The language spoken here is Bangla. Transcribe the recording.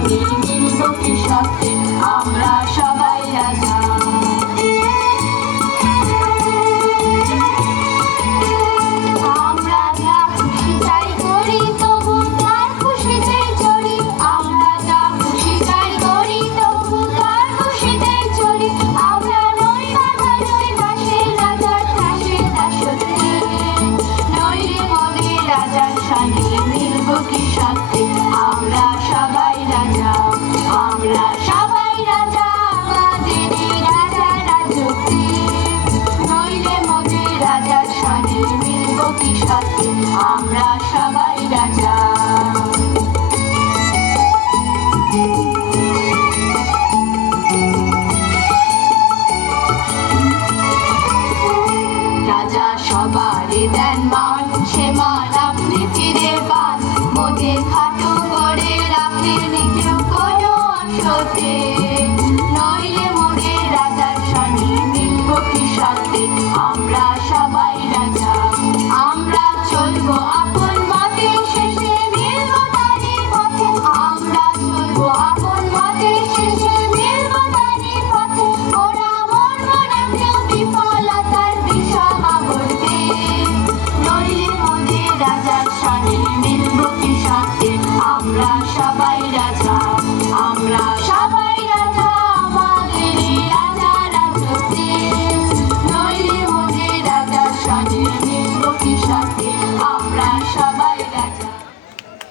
শানে মিলব কি সাথে আমরা সবাই রাজা। আমরা যা খুশি তাই করি তবু তার খুশিতেই চলি। আমরা যা খুশি তাই করি তবু তার খুশিতেই চলি। আমরা নই বাধা নই দাসের রাজার দাসের দাসত্বে। নই রে মোদের রাজার শানে মিলব কি সাথে আমরা সবাই রাজা। আমরা সবাই রাজা আমাদেরই রাজা রাজত্বে। নই রে মোদের রাজার শানে মিলব কি সাথে আমরা সবাই রাজা। রাজা সবারে দেন মান, সে মান আপনি ফিরে পান। মোদের খাটো করে রাখেন কেউ কোনো অংশতে। নইলে মোদের রাজার শানে মিলব কি সাথে আমরা সবাই রাজা। আমরা চলবো আপন মতে শেষে মিলব তারই পথে। আমরা চলবো আপন মতে শেষে মিলব তারই পথে। ওরা মরবো না কেউ বিফলতার বিষম আবর্তে। নইলে মোদের রাজার শানে মিলব কি সাথে আমরা সবাই রাজা। আমরা সবাই